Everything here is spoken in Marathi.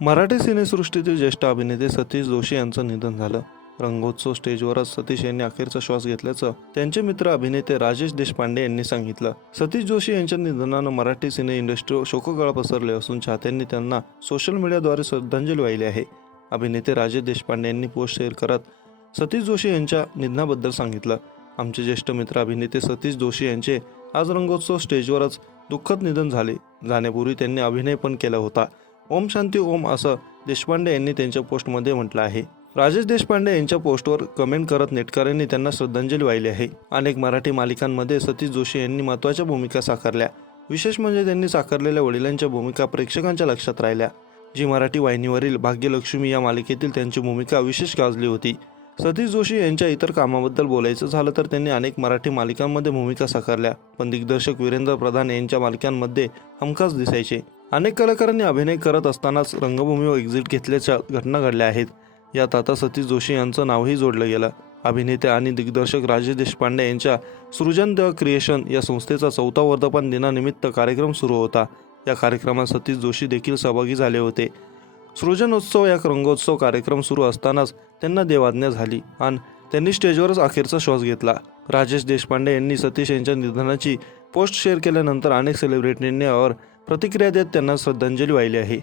मराठी सिनेसृष्टीतील ज्येष्ठ अभिनेते सतीश जोशी यांचं निधन झालं. रंगोत्सव स्टेजवरच सतीश यांनी अखेरचा श्वास घेतल्याचं त्यांचे मित्र अभिनेते राजेश देशपांडे यांनी सांगितलं. सतीश जोशी यांच्या निधनानं मराठी सिने इंडस्ट्रीवर शोककळा पसरले असून चाहत्यांनी त्यांना सोशल मीडियाद्वारे श्रद्धांजली वाहिली आहे. अभिनेते राजेश देशपांडे यांनी पोस्ट शेअर करत सतीश जोशी यांच्या निधनाबद्दल सांगितलं. आमचे ज्येष्ठ मित्र अभिनेते सतीश जोशी यांचे आज रंगोत्सव स्टेजवरच दुःखद निधन झाले. जाण्यापूर्वी त्यांनी अभिनय पण केला होता. ओम शांती ओम असं देशपांडे यांनी त्यांच्या पोस्टमध्ये म्हटलं आहे. राजेश देशपांडे यांच्या पोस्टवर कमेंट करत नेटकऱ्यांनी त्यांना श्रद्धांजली वाहिली आहे. अनेक मराठी मालिकांमध्ये सतीश जोशी यांनी महत्त्वाच्या भूमिका साकारल्या. विशेष म्हणजे त्यांनी साकारलेल्या वडिलांच्या भूमिका प्रेक्षकांच्या लक्षात राहिल्या. जी मराठी वाहिनीवरील भाग्यलक्ष्मी या मालिकेतील त्यांची भूमिका विशेष गाजली होती. सतीश जोशी यांच्या इतर कामाबद्दल बोलायचं झालं तर त्यांनी अनेक मराठी मालिकांमध्ये भूमिका साकारल्या, पण दिग्दर्शक वीरेंद्र प्रधान यांच्या मालिकांमध्ये हमखास दिसायचे. अनेक कलाकारांनी अभिनय करत असतानाच रंगभूमीवर एक्झिट घेतल्याच्या घटना घडल्या आहेत. यात आता सतीश जोशी यांचं नावही जोडलं गेलं. अभिनेते आणि दिग्दर्शक राजेश देशपांडे यांच्या सृजन द क्रिएशन या संस्थेचा 4था वर्धापन दिनानिमित्त कार्यक्रम सुरू होता. या कार्यक्रमात सतीश जोशी देखील सहभागी झाले होते. सृजनोत्सव या रंगोत्सव कार्यक्रम सुरू असतानाच त्यांना देवाज्ञा झाली आणि त्यांनी स्टेजवरच अखेरचा श्वास घेतला. राजेश देशपांडे यांनी सतीश यांच्या निधनाची पोस्ट शेअर केल्यानंतर अनेक सेलिब्रिटींनी यावर प्रतिक्रिया देत त्यांना श्रद्धांजली वाहिली आहे.